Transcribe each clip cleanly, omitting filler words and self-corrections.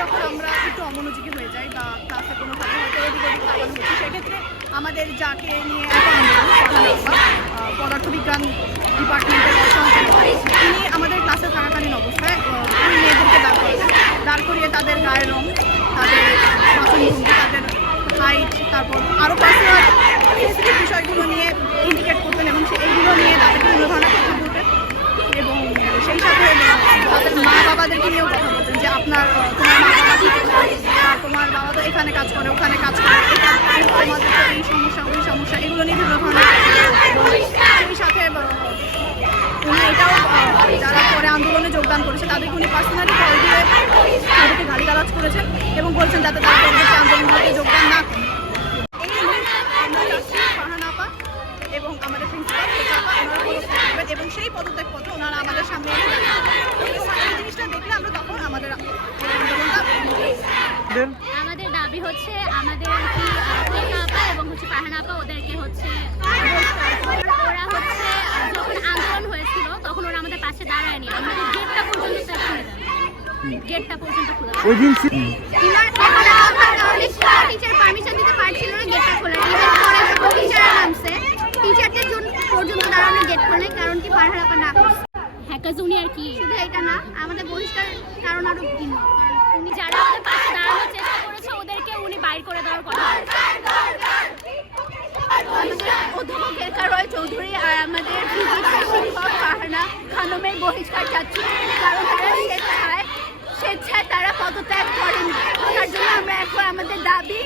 যখন আমরা একটু অমনোযোগী হয়ে যাই বা ক্লাসে কোনোভাবে হয়তো এদিক ওদিক তাকানো হচ্ছে, সেক্ষেত্রে আমাদের যাকে নিয়ে এখন পদার্থবিজ্ঞান ডিপার্টমেন্টের সহযোগী তিনি আমাদের ক্লাসে থাকাকালীন অবস্থায় ওই মেয়েদেরকে দাঁড় করিয়ে তাদের গায়ের রং, তাদের বাসনভঙ্গি, তাদের হাইট, তারপর আরও পার্সোনাল স্পেসিফিক বিষয়গুলো নিয়ে ইন্ডিকেট করতেন এবং এইগুলো নিয়ে তাদেরকে বিভিন্ন ধরনের কথা বলতেন এবং সেই সাথে তাদের মা বাবাদেরকে নিয়েও কথা বলতেন যে তোমার বাবা তো এখানে কাজ করে, ওখানে কাজ করে, তোমাদের তো এই সমস্যা ওই সমস্যা, এগুলো নিয়ে বিভিন্ন ধরনের সেই সাথে উনি এটাও যারা পরে আন্দোলনে যোগদান করেছে তাদেরকে উনি পার্সোনালি কল দিয়ে তাদেরকে গালিগালাজ করেছেন এবং বলছেন যাতে তারা পরবর্তী আন্দোলনগুলোতে যোগদান না করেন। এবং আমাদের প্রিন্সিপাল এবং সেই পদত্যাগ পত্র ওনারা আমাদের সামনে এই জিনিসটা দেখলে আমরা তখন আমাদের দাবি হচ্ছে আমাদের আর কি আপা এবং হচ্ছে ফারহানা আপা ওদেরকে হচ্ছে ওরা হচ্ছে যখন আন্দোলন হয়েছিল তখন ওরা আমাদের পাশে দাঁড়ায়নি, আমাদের গেটটা পর্যন্ত গেটটা পর্যন্ত খোলা ওই দিন টিচার পারমিশন দিতে পারছিল না গেটটা খোলার, টিচাররা নামছে টিচারদের জন্য পর্যন্ত দাঁড়ানো গেট খোলে, কারণ কি ফারহানা আপা না করছে হ্যাকাজ উনি আর কি শুধু এটা না আমাদের বহিষ্কার কারণ আরো ভিন্ন, কারণ উনি যারা আমাদের পাশে দাঁড়ানোর চেষ্টা করেছে ওদেরকে উনি বাইর করে দেওয়ার কথা। অধ্যাপক একা রয় চৌধুরী আর আমাদের ফিজিক্সের শিক্ষক ফারহানা খানমের বহিষ্কার চাচ্ছি, কারণ তারা স্বেচ্ছায় তারা পদত্যাগ করেনি, তার জন্য আমরা এখন আমাদের দাবি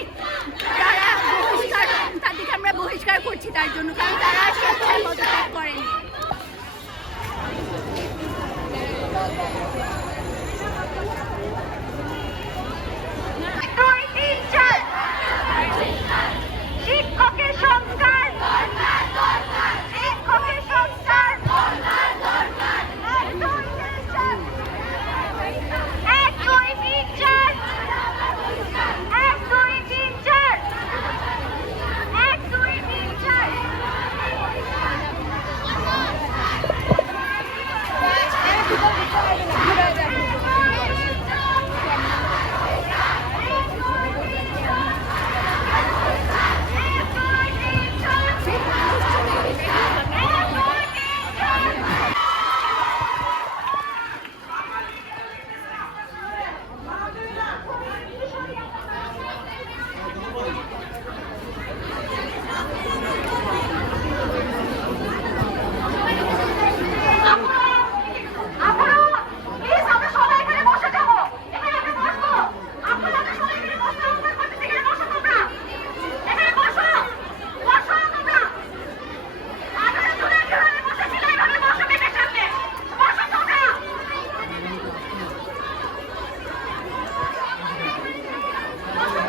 তারা বহিষ্কার, তাদেরকে আমরা বহিষ্কার করছি তার জন্য, কারণ তারা স্বেচ্ছায় পদত্যাগ করেনি।